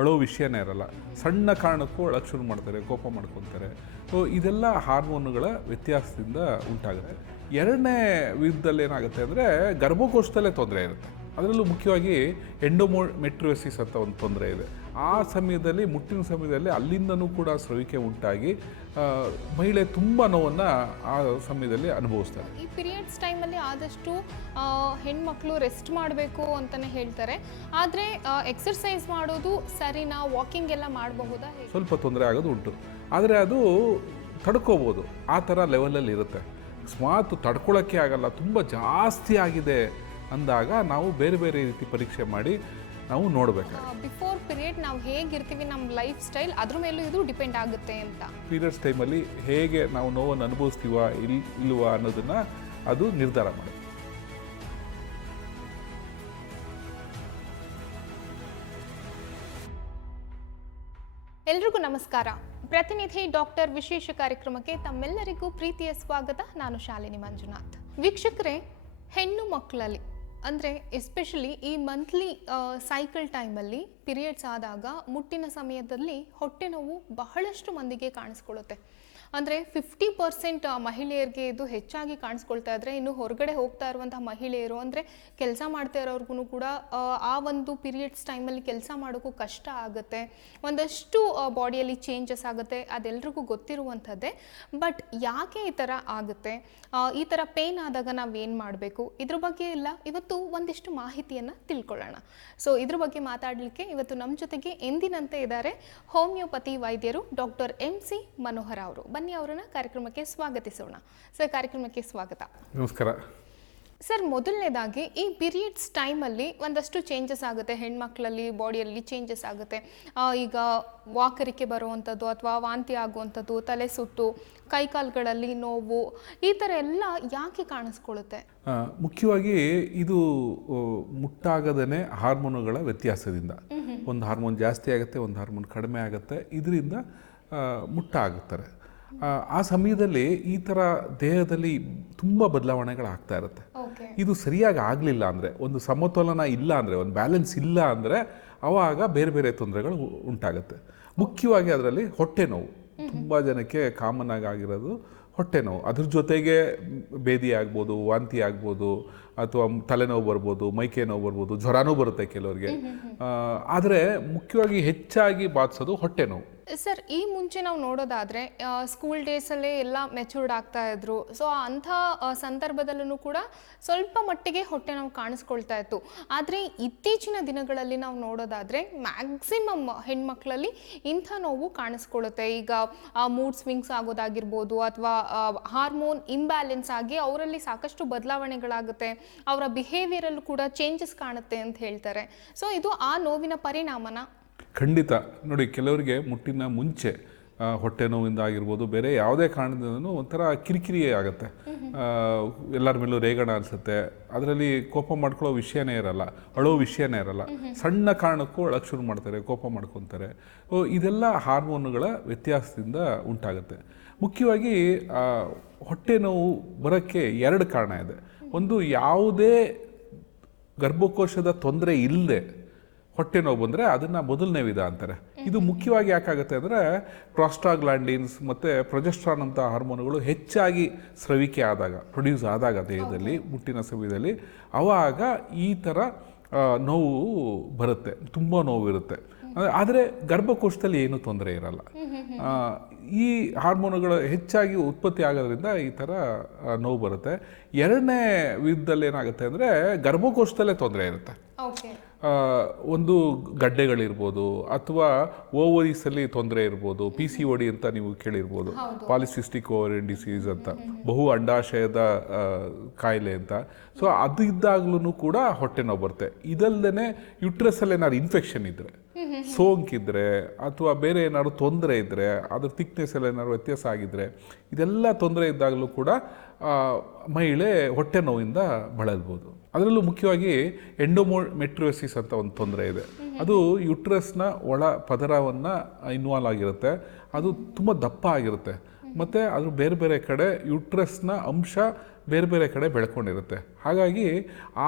ಅಳೋ ವಿಷಯನೇ ಇರಲ್ಲ. ಸಣ್ಣ ಕಾರಣಕ್ಕೂ ಅಳಕ್ಕೆ ಶುರು ಮಾಡ್ತಾರೆ, ಕೋಪ ಮಾಡ್ಕೊತಾರೆ. ಸೊ ಇದೆಲ್ಲ ಹಾರ್ಮೋನುಗಳ ವ್ಯತ್ಯಾಸದಿಂದ ಉಂಟಾಗುತ್ತೆ. ಎರಡನೇ ವಿಧದಲ್ಲಿ ಏನಾಗುತ್ತೆ ಅಂದರೆ ಗರ್ಭಕೋಶದಲ್ಲೇ ತೊಂದರೆ ಇರುತ್ತೆ. ಅದರಲ್ಲೂ ಮುಖ್ಯವಾಗಿ ಎಂಡೋಮೆಟ್ರಿಯೋಸಿಸ್ ಅಂತ ಒಂದು ತೊಂದರೆ ಇದೆ. ಆ ಸಮಯದಲ್ಲಿ ಮುಟ್ಟಿನ ಸಮಯದಲ್ಲಿ ಅಲ್ಲಿಂದನೂ ಕೂಡ ಸ್ರವಿಕೆ ಉಂಟಾಗಿ ಮಹಿಳೆ ತುಂಬ ನೋವನ್ನು ಆ ಸಮಯದಲ್ಲಿ ಅನುಭವಿಸ್ತಾರೆ. ಈ ಪೀರಿಯಡ್ಸ್ ಟೈಮಲ್ಲಿ ಆದಷ್ಟು ಹೆಣ್ಮಕ್ಳು ರೆಸ್ಟ್ ಮಾಡಬೇಕು ಅಂತಲೇ ಹೇಳ್ತಾರೆ. ಆದರೆ ಎಕ್ಸರ್ಸೈಸ್ ಮಾಡೋದು ಸರಿನಾ? ವಾಕಿಂಗ್ ಎಲ್ಲ ಮಾಡಬಹುದಾ? ಸ್ವಲ್ಪ ತೊಂದರೆ ಆಗೋದು ಉಂಟು, ಆದರೆ ಅದು ತಡ್ಕೋಬೋದು. ಆ ಥರ ಲೆವೆಲಲ್ಲಿ ಇರುತ್ತೆ. ಅಕಸ್ಮಾತ್ ತಡ್ಕೊಳ್ಳೋಕ್ಕೆ ಆಗಲ್ಲ, ತುಂಬ ಜಾಸ್ತಿ ಆಗಿದೆ ಅಂದಾಗ ನಾವು ಬೇರೆ ಬೇರೆ ರೀತಿ ಪರೀಕ್ಷೆ ಮಾಡಿ ನಾವು ನೋಡಬೇಕಾಗುತ್ತೆ. ಬಿಫೋರ್ ಪೀರಿಯಡ್ ನಾವು ಹೇಗಿರ್ತೀವಿ, ನಮ್ಮ ಲೈಫ್ ಸ್ಟೈಲ್ ಅದ್ರ ಮೇಲೂ ಇದು ಡಿಪೆಂಡ್ ಆಗುತ್ತೆ ಅಂತ. ಪೀರಿಯಡ್ಸ್ ಟೈಮಲ್ಲಿ ಹೇಗೆ ನಾವು ನೋವನ್ನು ಅನುಭವಿಸ್ತೀವ ಇಲ್ವಾ ಅನ್ನೋದನ್ನು ಅದು ನಿರ್ಧಾರ ಮಾಡುತ್ತೆ. ಎಲ್ರಿಗೂ ನಮಸ್ಕಾರ. ಪ್ರತಿನಿಧಿ ಡಾಕ್ಟರ್ ವಿಶೇಷ ಕಾರ್ಯಕ್ರಮಕ್ಕೆ ತಮ್ಮೆಲ್ಲರಿಗೂ ಪ್ರೀತಿಯ ಸ್ವಾಗತ. ನಾನು ಶಾಲಿನಿ ಮಂಜುನಾಥ್. ವೀಕ್ಷಕರೇ, ಹೆಣ್ಣು ಮಕ್ಕಳಲ್ಲಿ ಅಂದರೆ ಎಸ್ಪೆಷಲಿ ಈ ಮಂತ್ಲಿ ಸೈಕಲ್ ಟೈಮಲ್ಲಿ ಪೀರಿಯಡ್ಸ್ ಆದಾಗ ಮುಟ್ಟಿನ ಸಮಯದಲ್ಲಿ ಹೊಟ್ಟೆ ನೋವು ಬಹಳಷ್ಟು ಮಂದಿಗೆ ಕಾಣಿಸ್ಕೊಳ್ಳುತ್ತೆ. ಅಂದರೆ 50% ಮಹಿಳೆಯರಿಗೆ ಇದು ಹೆಚ್ಚಾಗಿ ಕಾಣಿಸ್ಕೊಳ್ತಾ ಇದ್ದರೆ, ಇನ್ನು ಹೊರಗಡೆ ಹೋಗ್ತಾ ಇರುವಂತಹ ಮಹಿಳೆಯರು ಅಂದರೆ ಕೆಲಸ ಮಾಡ್ತಾ ಇರೋರ್ಗು ಕೂಡ ಆ ಒಂದು ಪೀರಿಯಡ್ಸ್ ಟೈಮಲ್ಲಿ ಕೆಲಸ ಮಾಡೋಕ್ಕೂ ಕಷ್ಟ ಆಗುತ್ತೆ. ಒಂದಷ್ಟು ಬಾಡಿಯಲ್ಲಿ ಚೇಂಜಸ್ ಆಗುತ್ತೆ, ಅದೆಲ್ರಿಗೂ ಗೊತ್ತಿರುವಂಥದ್ದೇ. ಬಟ್ ಯಾಕೆ ಈ ಥರ ಆಗುತ್ತೆ, ಈ ಥರ ಪೇನ್ ಆದಾಗ ನಾವೇನು ಮಾಡಬೇಕು, ಇದ್ರ ಬಗ್ಗೆ ಎಲ್ಲ ಇವತ್ತು ಒಂದಿಷ್ಟು ಮಾಹಿತಿಯನ್ನು ತಿಳ್ಕೊಳ್ಳೋಣ. ಸೊ ಇದ್ರ ಬಗ್ಗೆ ಮಾತಾಡಲಿಕ್ಕೆ ಇವತ್ತು ನಮ್ಮ ಜೊತೆಗೆ ಎಂದಿನಂತೆ ಇದ್ದಾರೆ ಹೋಮಿಯೋಪತಿ ವೈದ್ಯರು ಡಾಕ್ಟರ್ MC ಮನೋಹರ ಅವರು. ಬನ್ನಿ ಅವರನ್ನ ಕಾರ್ಯಕ್ರಮಕ್ಕೆ ಸ್ವಾಗತಿಸೋಣ. ಸರ್, ಕಾರ್ಯಕ್ರಮಕ್ಕೆ ಸ್ವಾಗತ. ನಮಸ್ಕಾರ ಸರ್. ಮೊದಲನೇದಾಗಿ ಈ ಪೀರಿಯಡ್ಸ್ ಟೈಮಲ್ಲಿ ಒಂದಷ್ಟು ಚೇಂಜಸ್ ಆಗುತ್ತೆ ಹೆಣ್ಮಕ್ಳಲ್ಲಿ, ಬಾಡಿಯಲ್ಲಿ ಚೇಂಜಸ್ ಆಗುತ್ತೆ. ಈಗ ವಾಕರಿಕೆ ಬರುವಂಥದ್ದು ಅಥವಾ ವಾಂತಿ ಆಗುವಂಥದ್ದು, ತಲೆ ಸುತ್ತು, ಕೈಕಾಲುಗಳಲ್ಲಿ ನೋವು, ಈ ಥರ ಎಲ್ಲ ಯಾಕೆ ಕಾಣಿಸ್ಕೊಳ್ಳುತ್ತೆ? ಮುಖ್ಯವಾಗಿ ಇದು ಮುಟ್ಟಾಗದೇ ಹಾರ್ಮೋನುಗಳ ವ್ಯತ್ಯಾಸದಿಂದ. ಒಂದು ಹಾರ್ಮೋನ್ ಜಾಸ್ತಿ ಆಗುತ್ತೆ, ಒಂದು ಹಾರ್ಮೋನ್ ಕಡಿಮೆ ಆಗುತ್ತೆ. ಇದರಿಂದ ಮುಟ್ಟಾಗುತ್ತಾರೆ. ಆ ಸಮಯದಲ್ಲಿ ಈ ಥರ ದೇಹದಲ್ಲಿ ತುಂಬ ಬದಲಾವಣೆಗಳಾಗ್ತಾ ಇರುತ್ತೆ. ಇದು ಸರಿಯಾಗಿ ಆಗಲಿಲ್ಲ ಅಂದರೆ, ಒಂದು ಸಮತೋಲನ ಇಲ್ಲ ಅಂದರೆ, ಒಂದು ಬ್ಯಾಲೆನ್ಸ್ ಇಲ್ಲ ಅಂದರೆ ಆವಾಗ ಬೇರೆ ಬೇರೆ ತೊಂದರೆಗಳು ಉಂಟಾಗುತ್ತೆ. ಮುಖ್ಯವಾಗಿ ಅದರಲ್ಲಿ ಹೊಟ್ಟೆ ನೋವು ತುಂಬ ಜನಕ್ಕೆ ಕಾಮನ್ ಆಗಿರೋದು ಹೊಟ್ಟೆ ನೋವು. ಅದ್ರ ಜೊತೆಗೆ ಬೇದಿ ಆಗ್ಬೋದು, ವಾಂತಿ ಆಗ್ಬೋದು, ಅಥವಾ ತಲೆನೋವು ಬರ್ಬೋದು, ಮೈಕೈ ನೋವು ಬರ್ಬೋದು, ಜ್ವರನೂ ಬರುತ್ತೆ ಕೆಲವರಿಗೆ. ಆದರೆ ಮುಖ್ಯವಾಗಿ ಹೆಚ್ಚಾಗಿ ಬಾಧಿಸೋದು ಹೊಟ್ಟೆ ನೋವು. ಸರ್, ಈ ಮುಂಚೆ ನಾವು ನೋಡೋದಾದರೆ ಸ್ಕೂಲ್ ಡೇಸಲ್ಲೇ ಎಲ್ಲ ಮೆಚೂರ್ಡ್ ಆಗ್ತಾ ಇದ್ರು. ಸೊ ಅಂಥ ಸಂದರ್ಭದಲ್ಲೂ ಕೂಡ ಸ್ವಲ್ಪ ಮಟ್ಟಿಗೆ ಹೊಟ್ಟೆ ನೋವು ಕಾಣಿಸ್ಕೊಳ್ತಾ ಇತ್ತು. ಆದರೆ ಇತ್ತೀಚಿನ ದಿನಗಳಲ್ಲಿ ನಾವು ನೋಡೋದಾದರೆ ಮ್ಯಾಕ್ಸಿಮಮ್ ಹೆಣ್ಮಕ್ಳಲ್ಲಿ ಇಂಥ ನೋವು ಕಾಣಿಸ್ಕೊಳ್ಳುತ್ತೆ. ಈಗ ಮೂಡ್ ಸ್ವಿಂಗ್ಸ್ ಆಗೋದಾಗಿರ್ಬೋದು, ಅಥವಾ ಹಾರ್ಮೋನ್ ಇಂಬ್ಯಾಲೆನ್ಸ್ ಆಗಿ ಅವರಲ್ಲಿ ಸಾಕಷ್ಟು ಬದಲಾವಣೆಗಳಾಗುತ್ತೆ, ಅವರ ಬಿಹೇವಿಯರಲ್ಲೂ ಕೂಡ ಚೇಂಜಸ್ ಕಾಣುತ್ತೆ ಅಂತ ಹೇಳ್ತಾರೆ. ಸೊ ಇದು ಆ ನೋವಿನ ಪರಿಣಾಮನ? ಖಂಡಿತ. ನೋಡಿ, ಕೆಲವರಿಗೆ ಮುಟ್ಟಿನ ಮುಂಚೆ ಹೊಟ್ಟೆ ನೋವಿಂದ ಆಗಿರ್ಬೋದು, ಬೇರೆ ಯಾವುದೇ ಕಾರಣದಿಂದನೂ ಒಂಥರ ಕಿರಿಕಿರಿ ಆಗುತ್ತೆ. ಎಲ್ಲರ ಮೇಲೂ ರೇಗಣ ಅನಿಸುತ್ತೆ. ಅದರಲ್ಲಿ ಕೋಪ ಮಾಡ್ಕೊಳ್ಳೋ ವಿಷಯನೇ ಇರಲ್ಲ, ಅಳೋ ವಿಷಯನೇ ಇರಲ್ಲ. ಸಣ್ಣ ಕಾರಣಕ್ಕೂ ಅಳಕ್ಕೆ ಶುರು ಮಾಡ್ತಾರೆ, ಕೋಪ ಮಾಡ್ಕೊತಾರೆ. ಇದೆಲ್ಲ ಹಾರ್ಮೋನುಗಳ ವ್ಯತ್ಯಾಸದಿಂದ ಉಂಟಾಗುತ್ತೆ. ಮುಖ್ಯವಾಗಿ ಹೊಟ್ಟೆ ನೋವು ಬರೋಕ್ಕೆ ಎರಡು ಕಾರಣ ಇದೆ. ಒಂದು, ಯಾವುದೇ ಗರ್ಭಕೋಶದ ತೊಂದರೆ ಇಲ್ಲದೆ ಹೊಟ್ಟೆ ನೋವು ಬಂದರೆ ಅದನ್ನು ಮೊದಲನೇ ವಿಧ ಅಂತಾರೆ. ಇದು ಮುಖ್ಯವಾಗಿ ಯಾಕಾಗುತ್ತೆ ಅಂದರೆ ಪ್ರಾಸ್ಟಾಗ್ಲಾಂಡಿನ್ಸ್ ಮತ್ತು ಪ್ರೊಜೆಸ್ಟ್ರಾನ್ ಅಂತ ಹಾರ್ಮೋನುಗಳು ಹೆಚ್ಚಾಗಿ ಸ್ರವಿಕೆ ಆದಾಗ, ಪ್ರೊಡ್ಯೂಸ್ ಆದಾಗ ದೇಹದಲ್ಲಿ ಮುಟ್ಟಿನ ಸಮಯದಲ್ಲಿ ಆವಾಗ ಈ ಥರ ನೋವು ಬರುತ್ತೆ, ತುಂಬ ನೋವು ಇರುತ್ತೆ. ಆದರೆ ಗರ್ಭಕೋಶದಲ್ಲಿ ಏನೂ ತೊಂದರೆ ಇರಲ್ಲ. ಈ ಹಾರ್ಮೋನುಗಳು ಹೆಚ್ಚಾಗಿ ಉತ್ಪತ್ತಿ ಆಗೋದ್ರಿಂದ ಈ ಥರ ನೋವು ಬರುತ್ತೆ. ಎರಡನೇ ವಿಧದಲ್ಲಿ ಏನಾಗುತ್ತೆ ಅಂದರೆ ಗರ್ಭಕೋಶದಲ್ಲೇ ತೊಂದರೆ ಇರುತ್ತೆ. ಒಂದು ಗಡ್ಡೆಗಳಿರ್ಬೋದು, ಅಥವಾ ಓವರೀಸಲ್ಲಿ ತೊಂದರೆ ಇರ್ಬೋದು. PCOD ಅಂತ ನೀವು ಕೇಳಿರ್ಬೋದು, ಪಾಲಿಸಿಸ್ಟಿಕ್ ಓವರಿಯನ್ ಡಿಸೀಸ್ ಅಂತ, ಬಹು ಅಂಡಾಶಯದ ಕಾಯಿಲೆ ಅಂತ. ಸೊ ಅದು ಇದ್ದಾಗ್ಲೂ ಕೂಡ ಹೊಟ್ಟೆ ನೋವು ಬರುತ್ತೆ. ಇದಲ್ಲದೆ ಯುಟ್ರಸಲ್ಲಿ ಏನಾದ್ರು ಇನ್ಫೆಕ್ಷನ್ ಇದ್ದರೆ, ಸೋಂಕಿದ್ರೆ, ಅಥವಾ ಬೇರೆ ಏನಾದ್ರು ತೊಂದರೆ ಇದ್ದರೆ, ಅದ್ರ ಥಿಕ್ನೆಸ್ಸಲ್ಲಿ ಏನಾದ್ರು ವ್ಯತ್ಯಾಸ ಆಗಿದ್ದರೆ, ಇದೆಲ್ಲ ತೊಂದರೆ ಇದ್ದಾಗಲೂ ಕೂಡ ಮಹಿಳೆ ಹೊಟ್ಟೆ ನೋವಿಂದ ಬಳಲ್ಬೋದು. ಅದರಲ್ಲೂ ಮುಖ್ಯವಾಗಿ ಎಂಡೋಮೆಟ್ರಿಯೋಸಿಸ್ ಅಂತ ಒಂದು ತೊಂದರೆ ಇದೆ. ಅದು ಯುಟ್ರಸ್ನ ಒಳ ಪದರವನ್ನು ಇನ್ವಾಲ್ವ್ ಆಗಿರುತ್ತೆ. ಅದು ತುಂಬ ದಪ್ಪ ಆಗಿರುತ್ತೆ. ಮತ್ತು ಅದು ಬೇರೆ ಬೇರೆ ಕಡೆ ಯುಟ್ರಸ್ನ ಅಂಶ ಬೇರೆ ಬೇರೆ ಕಡೆ ಬೆಳ್ಕೊಂಡಿರುತ್ತೆ. ಹಾಗಾಗಿ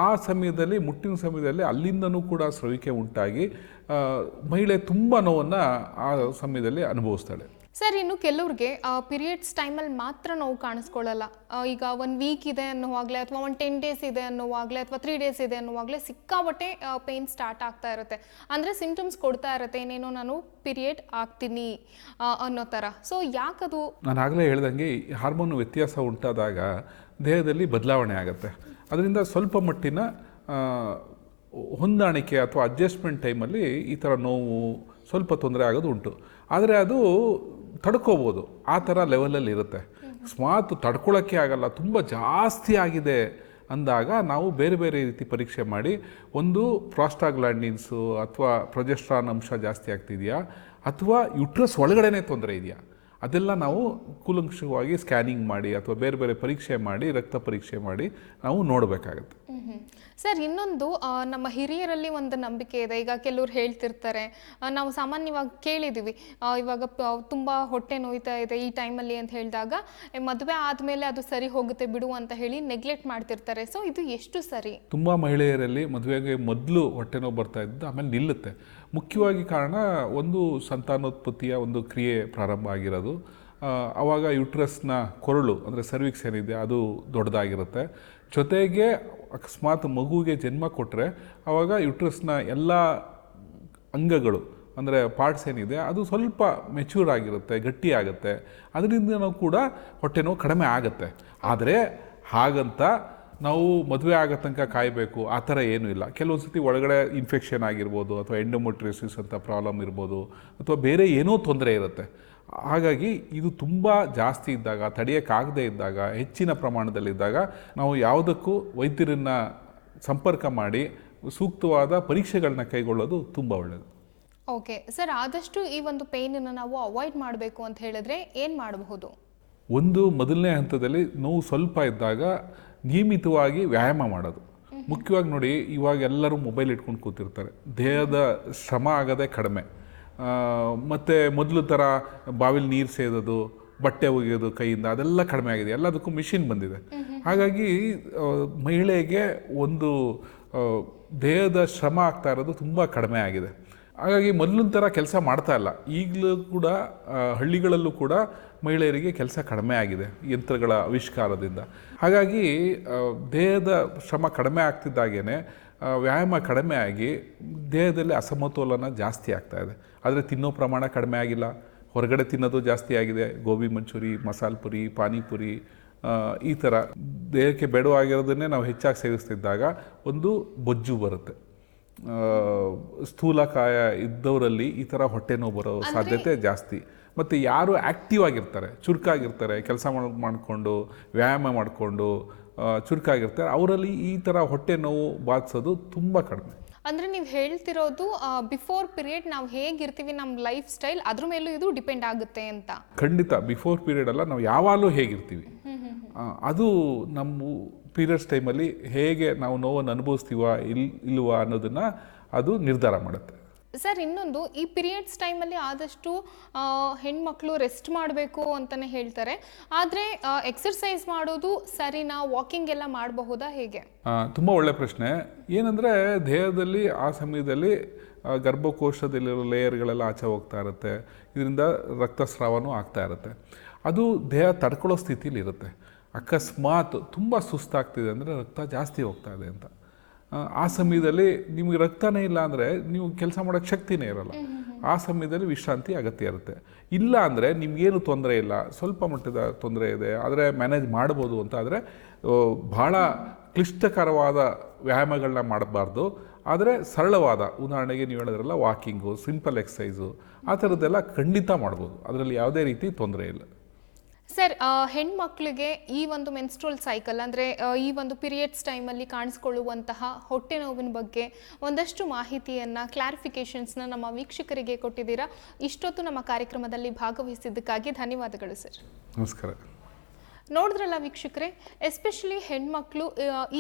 ಆ ಸಮಯದಲ್ಲಿ, ಮುಟ್ಟಿನ ಸಮಯದಲ್ಲಿ ಅಲ್ಲಿಂದನೂ ಕೂಡ ಸ್ರವಿಕೆ ಉಂಟಾಗಿ ಮಹಿಳೆ ತುಂಬ ನೋವನ್ನು ಆ ಸಮಯದಲ್ಲಿ ಅನುಭವಿಸ್ತಾಳೆ. ಸರ್, ಇನ್ನು ಕೆಲವ್ರಿಗೆ ಪೀರಿಯಡ್ಸ್ ಟೈಮಲ್ಲಿ ಮಾತ್ರ ನೋವು ಕಾಣಿಸ್ಕೊಳ್ಳಲ್ಲ. ಈಗ 1 ವೀಕ್ ಇದೆ ಅನ್ನೋವಾಗಲೇ, ಅಥವಾ 10 ಡೇಸ್ ಇದೆ ಅನ್ನೋವಾಗಲೇ, ಅಥವಾ 3 ಡೇಸ್ ಇದೆ ಅನ್ನೋವಾಗಲೇ ಸಿಕ್ಕಾಬಟ್ಟೆ ಪೇಯ್ನ್ ಸ್ಟಾರ್ಟ್ ಆಗ್ತಾ ಇರುತ್ತೆ. ಅಂದರೆ ಸಿಂಪ್ಟಮ್ಸ್ ಕೊಡ್ತಾ ಇರುತ್ತೆ, ಏನೇನೋ ನಾನು ಪೀರಿಯಡ್ ಆಗ್ತೀನಿ ಅನ್ನೋ ಥರ. ಸೊ ಯಾಕದು? ನಾನು ಆಗಲೇ ಹೇಳ್ದಂಗೆ ಹಾರ್ಮೋನ್ ವ್ಯತ್ಯಾಸ ಉಂಟಾದಾಗ ದೇಹದಲ್ಲಿ ಬದಲಾವಣೆ ಆಗುತ್ತೆ. ಅದರಿಂದ ಸ್ವಲ್ಪ ಮಟ್ಟಿನ ಹೊಂದಾಣಿಕೆ ಅಥವಾ ಅಡ್ಜಸ್ಟ್ಮೆಂಟ್ ಟೈಮಲ್ಲಿ ಈ ಥರ ನೋವು ಸ್ವಲ್ಪ ತೊಂದರೆ ಆಗೋದು ಉಂಟು. ಆದರೆ ಅದು ತಡ್ಕೋಬೋದು, ಆ ಥರ ಲೆವೆಲಲ್ಲಿ ಇರುತ್ತೆ. ಅಕಸ್ಮಾತ್ ತಡ್ಕೊಳ್ಳೋಕ್ಕೆ ಆಗಲ್ಲ, ತುಂಬ ಜಾಸ್ತಿ ಆಗಿದೆ ಅಂದಾಗ ನಾವು ಬೇರೆ ಬೇರೆ ರೀತಿ ಪರೀಕ್ಷೆ ಮಾಡಿ, ಒಂದು ಪ್ರಾಸ್ಟಾಗ್ಲಾಂಡಿನ್ಸು ಅಥವಾ ಪ್ರೊಜೆಸ್ಟ್ರಾನ್ ಅಂಶ ಜಾಸ್ತಿ ಆಗ್ತಿದೆಯಾ ಅಥವಾ ಯುಟ್ರಸ್ ಒಳಗಡೆನೇ ತೊಂದರೆ ಇದೆಯಾ, ಅದೆಲ್ಲ ನಾವು ಕೂಲಂಕಷವಾಗಿ ಸ್ಕ್ಯಾನಿಂಗ್ ಮಾಡಿ ಅಥವಾ ಬೇರೆ ಬೇರೆ ಪರೀಕ್ಷೆ ಮಾಡಿ, ರಕ್ತ ಪರೀಕ್ಷೆ ಮಾಡಿ ನಾವು ನೋಡಬೇಕಾಗತ್ತೆ. ಸರ್, ಇನ್ನೊಂದು ನಮ್ಮ ಹಿರಿಯರಲ್ಲಿ ಒಂದು ನಂಬಿಕೆ ಇದೆ. ಈಗ ಕೆಲವ್ರು ಹೇಳ್ತಿರ್ತಾರೆ, ನಾವು ಸಾಮಾನ್ಯವಾಗಿ ಕೇಳಿದ್ದೀವಿ, ಇವಾಗ ತುಂಬ ಹೊಟ್ಟೆ ನೋಯ್ತಾ ಇದೆ ಈ ಟೈಮಲ್ಲಿ ಅಂತ ಹೇಳಿದಾಗ ಮದುವೆ ಆದಮೇಲೆ ಅದು ಸರಿ ಹೋಗುತ್ತೆ ಬಿಡು ಅಂತ ಹೇಳಿ ನೆಗ್ಲೆಕ್ಟ್ ಮಾಡ್ತಿರ್ತಾರೆ. ಸೊ ಇದು ಎಷ್ಟು ಸರಿ? ತುಂಬ ಮಹಿಳೆಯರಲ್ಲಿ ಮದುವೆಗೆ ಮೊದಲು ಹೊಟ್ಟೆ ನೋವು ಬರ್ತಾ ಇದ್ದು ಆಮೇಲೆ ನಿಲ್ಲುತ್ತೆ. ಮುಖ್ಯವಾಗಿ ಕಾರಣ ಒಂದು ಸಂತಾನೋತ್ಪತ್ತಿಯ ಒಂದು ಕ್ರಿಯೆ ಪ್ರಾರಂಭ ಆಗಿರೋದು. ಆವಾಗ ಯುಟ್ರಸ್ನ ಕೊರಳು ಅಂದರೆ ಸರ್ವಿಕ್ಸ್ ಏನಿದೆ ಅದು ದೊಡ್ಡದಾಗಿರುತ್ತೆ. ಜೊತೆಗೆ ಅಕಸ್ಮಾತ್ ಮಗುವಿಗೆ ಜನ್ಮ ಕೊಟ್ಟರೆ ಆವಾಗ ಯುಟ್ರಸ್ನ ಎಲ್ಲ ಅಂಗಗಳು ಅಂದರೆ ಪಾರ್ಟ್ಸ್ ಏನಿದೆ ಅದು ಸ್ವಲ್ಪ ಮೆಚ್ಯೂರ್ ಆಗಿರುತ್ತೆ, ಗಟ್ಟಿ ಆಗುತ್ತೆ. ಅದರಿಂದನೂ ಕೂಡ ಹೊಟ್ಟೆ ನೋವು ಕಡಿಮೆ ಆಗುತ್ತೆ. ಆದರೆ ಹಾಗಂತ ನಾವು ಮದುವೆ ಆಗೋ ತನಕ ಕಾಯಬೇಕು ಆ ಥರ ಏನೂ ಇಲ್ಲ. ಕೆಲವೊಂದು ಸತಿ ಒಳಗಡೆ ಇನ್ಫೆಕ್ಷನ್ ಆಗಿರ್ಬೋದು, ಅಥವಾ ಎಂಡೋಮೆಟ್ರಿಯೋಸಿಸ್ ಅಂತ ಪ್ರಾಬ್ಲಮ್ ಇರ್ಬೋದು, ಅಥವಾ ಬೇರೆ ಏನೋ ತೊಂದರೆ ಇರುತ್ತೆ. ಹಾಗಾಗಿ ಇದು ತುಂಬ ಜಾಸ್ತಿ ಇದ್ದಾಗ, ತಡೆಯೋಕ್ಕಾಗದೇ ಇದ್ದಾಗ, ಹೆಚ್ಚಿನ ಪ್ರಮಾಣದಲ್ಲಿದ್ದಾಗ ನಾವು ಯಾವುದಕ್ಕೂ ವೈದ್ಯರನ್ನು ಸಂಪರ್ಕ ಮಾಡಿ ಸೂಕ್ತವಾದ ಪರೀಕ್ಷೆಗಳನ್ನ ಕೈಗೊಳ್ಳೋದು ತುಂಬ ಒಳ್ಳೆಯದು. ಓಕೆ ಸರ್, ಆದಷ್ಟು ಈ ಒಂದು ಪೇಯ್ನನ್ನು ನಾವು ಅವಾಯ್ಡ್ ಮಾಡಬೇಕು ಅಂತ ಹೇಳಿದ್ರೆ ಏನು ಮಾಡಬಹುದು? ಒಂದು ಮೊದಲನೇ ಹಂತದಲ್ಲಿ ನೋವು ಸ್ವಲ್ಪ ಇದ್ದಾಗ ನಿಯಮಿತವಾಗಿ ವ್ಯಾಯಾಮ ಮಾಡೋದು ಮುಖ್ಯವಾಗಿ. ನೋಡಿ, ಇವಾಗ ಎಲ್ಲರೂ ಮೊಬೈಲ್ ಇಟ್ಕೊಂಡು ಕೂತಿರ್ತಾರೆ, ದೇಹದ ಶ್ರಮ ಆಗೋದೇ ಕಡಿಮೆ. ಮತ್ತು ಮೊದಲು ಥರ ಬಾವಿಲಿ ನೀರು ಸೇದೋದು, ಬಟ್ಟೆ ಒಗೆಯೋದು ಕೈಯಿಂದ, ಅದೆಲ್ಲ ಕಡಿಮೆ ಆಗಿದೆ. ಎಲ್ಲದಕ್ಕೂ ಮಿಷಿನ್ ಬಂದಿದೆ. ಹಾಗಾಗಿ ಮಹಿಳೆಗೆ ಒಂದು ದೇಹದ ಶ್ರಮ ಆಗ್ತಾ ಇರೋದು ತುಂಬ ಕಡಿಮೆ ಆಗಿದೆ. ಹಾಗಾಗಿ ಮೊದಲಿನ ಥರ ಕೆಲಸ ಮಾಡ್ತಾ ಇಲ್ಲ. ಈಗಲೂ ಕೂಡ ಹಳ್ಳಿಗಳಲ್ಲೂ ಕೂಡ ಮಹಿಳೆಯರಿಗೆ ಕೆಲಸ ಕಡಿಮೆ ಆಗಿದೆ ಯಂತ್ರಗಳ ಆವಿಷ್ಕಾರದಿಂದ. ಹಾಗಾಗಿ ದೇಹದ ಶ್ರಮ ಕಡಿಮೆ ಆಗ್ತಿದ್ದಾಗೇ ವ್ಯಾಯಾಮ ಕಡಿಮೆ ಆಗಿ ದೇಹದಲ್ಲಿ ಅಸಮತೋಲನ ಜಾಸ್ತಿ ಆಗ್ತಾ ಇದೆ. ಆದರೆ ತಿನ್ನೋ ಪ್ರಮಾಣ ಕಡಿಮೆ ಆಗಿಲ್ಲ, ಹೊರಗಡೆ ತಿನ್ನೋದು ಜಾಸ್ತಿ ಆಗಿದೆ. ಗೋಬಿ ಮಂಚೂರಿ, ಮಸಾಲೆ ಪುರಿ, ಪಾನಿಪುರಿ, ಈ ಥರ ದೇಹಕ್ಕೆ ಬೇಡವಾಗಿರೋದನ್ನೇ ನಾವು ಹೆಚ್ಚಾಗಿ ಸೇವಿಸ್ತಿದ್ದಾಗ ಒಂದು ಬೊಜ್ಜು ಬರುತ್ತೆ. ಸ್ಥೂಲಕಾಯ ಇದ್ದವರಲ್ಲಿ ಈ ಥರ ಹೊಟ್ಟೆ ನೋವು ಬರೋ ಸಾಧ್ಯತೆ ಜಾಸ್ತಿ. ಮತ್ತು ಯಾರು ಆ್ಯಕ್ಟಿವ್ ಆಗಿರ್ತಾರೆ, ಚುರುಕಾಗಿರ್ತಾರೆ, ಕೆಲಸ ಮಾಡಿಕೊಂಡು ವ್ಯಾಯಾಮ ಮಾಡಿಕೊಂಡು ಚುರುಕಾಗಿರ್ತಾರೆ, ಅವರಲ್ಲಿ ಈ ಥರ ಹೊಟ್ಟೆ ನೋವು ಬಾಧಿಸೋದು ತುಂಬ ಕಡಿಮೆ. ಅಂದರೆ ನೀವು ಹೇಳ್ತಿರೋದು ಬಿಫೋರ್ ಪೀರಿಯಡ್ ನಾವು ಹೇಗಿರ್ತೀವಿ, ನಮ್ಮ ಲೈಫ್ ಸ್ಟೈಲ್ ಅದ್ರ ಮೇಲೂ ಇದು ಡಿಪೆಂಡ್ ಆಗುತ್ತೆ ಅಂತ? ಖಂಡಿತ. ಬಿಫೋರ್ ಪೀರಿಯಡ್ ಅಲ್ಲ, ನಾವು ಯಾವಾಗಲೂ ಹೇಗಿರ್ತೀವಿ ಅದು ನಮ್ಮ ಪೀರಿಯಡ್ಸ್ ಟೈಮಲ್ಲಿ ಹೇಗೆ ನಾವು ನೋವನ್ನು ಅನುಭವಿಸ್ತೀವ ಇಲ್ವಾ ಅನ್ನೋದನ್ನು ಅದು ನಿರ್ಧಾರ ಮಾಡುತ್ತೆ. ಸರ್, ಇನ್ನೊಂದು, ಈ ಪೀರಿಯಡ್ಸ್ ಟೈಮಲ್ಲಿ ಆದಷ್ಟು ಹೆಣ್ಮಕ್ಳು ರೆಸ್ಟ್ ಮಾಡಬೇಕು ಅಂತಲೇ ಹೇಳ್ತಾರೆ. ಆದರೆ ಎಕ್ಸರ್ಸೈಸ್ ಮಾಡೋದು ಸರಿನಾ? ವಾಕಿಂಗ್ ಎಲ್ಲ ಮಾಡಬಹುದಾ, ಹೇಗೆ? ತುಂಬ ಒಳ್ಳೆ ಪ್ರಶ್ನೆ. ಏನಂದರೆ ದೇಹದಲ್ಲಿ ಆ ಸಮಯದಲ್ಲಿ ಗರ್ಭಕೋಶದಲ್ಲಿರೋ ಲೇಯರ್ಗಳೆಲ್ಲ ಆಚೆ ಹೋಗ್ತಾ ಇರುತ್ತೆ. ಇದರಿಂದ ರಕ್ತಸ್ರಾವನೂ ಆಗ್ತಾ ಇರುತ್ತೆ. ಅದು ದೇಹ ತಡ್ಕೊಳ್ಳೋ ಸ್ಥಿತಿಲಿ ಇರುತ್ತೆ. ಅಕಸ್ಮಾತ್ ತುಂಬ ಸುಸ್ತಾಗ್ತಿದೆ ಅಂದರೆ ರಕ್ತ ಜಾಸ್ತಿ ಹೋಗ್ತಾ ಇದೆ ಅಂತ, ಆ ಸಮಯದಲ್ಲಿ ನಿಮಗೆ ರಕ್ತನೇ ಇಲ್ಲ ಅಂದರೆ ನೀವು ಕೆಲಸ ಮಾಡೋಕ್ಕೆ ಶಕ್ತಿನೇ ಇರಲ್ಲ. ಆ ಸಮಯದಲ್ಲಿ ವಿಶ್ರಾಂತಿ ಅಗತ್ಯ ಇರುತ್ತೆ. ಇಲ್ಲ ಅಂದರೆ ನಿಮಗೇನು ತೊಂದರೆ ಇಲ್ಲ, ಸ್ವಲ್ಪ ಮಟ್ಟದ ತೊಂದರೆ ಇದೆ, ಆದರೆ ಮ್ಯಾನೇಜ್ ಮಾಡ್ಬೋದು ಅಂತ ಆದರೆ ಭಾಳ ಕ್ಲಿಷ್ಟಕರವಾದ ವ್ಯಾಯಾಮಗಳನ್ನ ಮಾಡಬಾರ್ದು. ಆದರೆ ಸರಳವಾದ, ಉದಾಹರಣೆಗೆ ನೀವು ಹೇಳಿದ್ರಲ್ಲ ವಾಕಿಂಗು, ಸಿಂಪಲ್ ಎಕ್ಸಸೈಸು, ಆ ಥರದ್ದೆಲ್ಲ ಖಂಡಿತ ಮಾಡ್ಬೋದು. ಅದರಲ್ಲಿ ಯಾವುದೇ ರೀತಿ ತೊಂದರೆ ಇಲ್ಲ. ಸರ್, ಹೆಣ್ಮಕ್ಳಿಗೆ ಈ ಒಂದು ಮೆನ್ಸ್ಟ್ರಲ್ ಸೈಕಲ್ ಅಂದರೆ ಈ ಒಂದು ಪೀರಿಯಡ್ಸ್ ಟೈಮಲ್ಲಿ ಕಾಣಿಸ್ಕೊಳ್ಳುವಂತಹ ಹೊಟ್ಟೆ ನೋವಿನ ಬಗ್ಗೆ ಒಂದಷ್ಟು ಮಾಹಿತಿಯನ್ನು, ಕ್ಲಾರಿಫಿಕೇಷನ್ಸ್ನ ನಮ್ಮ ವೀಕ್ಷಕರಿಗೆ ಕೊಟ್ಟಿದ್ದೀರಾ. ಇಷ್ಟೊತ್ತು ನಮ್ಮ ಕಾರ್ಯಕ್ರಮದಲ್ಲಿ ಭಾಗವಹಿಸಿದ್ದಕ್ಕಾಗಿ ಧನ್ಯವಾದಗಳು ಸರ್. ನಮಸ್ಕಾರ. ನೋಡಿದ್ರಲ್ಲ ವೀಕ್ಷಕರೇ, ಎಸ್ಪೆಷಲಿ ಹೆಣ್ಮಕ್ಳು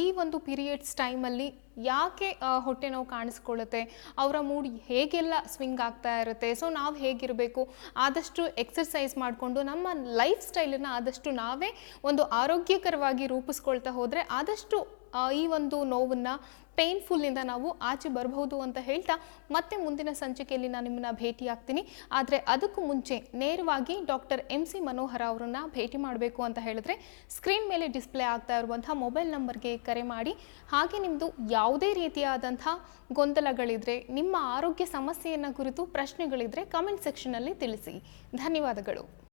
ಈ ಒಂದು ಪೀರಿಯಡ್ಸ್ ಟೈಮಲ್ಲಿ ಯಾಕೆ ಹೊಟ್ಟೆ ನೋವು ಕಾಣಿಸ್ಕೊಳ್ಳುತ್ತೆ, ಅವರ ಮೂಡ್ ಹೇಗೆಲ್ಲ ಸ್ವಿಂಗ್ ಆಗ್ತಾ ಇರುತ್ತೆ, ಸೊ ನಾವು ಹೇಗಿರಬೇಕು, ಆದಷ್ಟು ಎಕ್ಸರ್ಸೈಸ್ ಮಾಡಿಕೊಂಡು ನಮ್ಮ ಲೈಫ್ ಸ್ಟೈಲನ್ನು ಆದಷ್ಟು ನಾವೇ ಒಂದು ಆರೋಗ್ಯಕರವಾಗಿ ರೂಪಿಸ್ಕೊಳ್ತಾ ಹೋದರೆ ಆದಷ್ಟು ಈ ಒಂದು ನೋವನ್ನು ಪೇನ್ಫುಲ್ಲಿಂದ ನಾವು ಆಚೆ ಬರಬಹುದು ಅಂತ ಹೇಳ್ತಾ ಮತ್ತೆ ಮುಂದಿನ ಸಂಚಿಕೆಯಲ್ಲಿ ನಾನು ನಿಮ್ಮನ್ನ ಭೇಟಿ ಆಗ್ತೀನಿ. ಆದರೆ ಅದಕ್ಕೂ ಮುಂಚೆ ನೇರವಾಗಿ ಡಾಕ್ಟರ್ MC ಮನೋಹರ ಅವರನ್ನ ಭೇಟಿ ಮಾಡಬೇಕು ಅಂತ ಹೇಳಿದ್ರೆ ಸ್ಕ್ರೀನ್ ಮೇಲೆ ಡಿಸ್ಪ್ಲೇ ಆಗ್ತಾ ಇರುವಂಥ ಮೊಬೈಲ್ ನಂಬರ್ಗೆ ಕರೆ ಮಾಡಿ. ಹಾಗೆ ನಿಮ್ಮದು ಯಾವುದೇ ರೀತಿಯಾದಂಥ ಗೊಂದಲಗಳಿದ್ರೆ, ನಿಮ್ಮ ಆರೋಗ್ಯ ಸಮಸ್ಯೆಯನ್ನು ಕುರಿತು ಪ್ರಶ್ನೆಗಳಿದ್ರೆ ಕಮೆಂಟ್ ಸೆಕ್ಷನಲ್ಲಿ ತಿಳಿಸಿ. ಧನ್ಯವಾದಗಳು.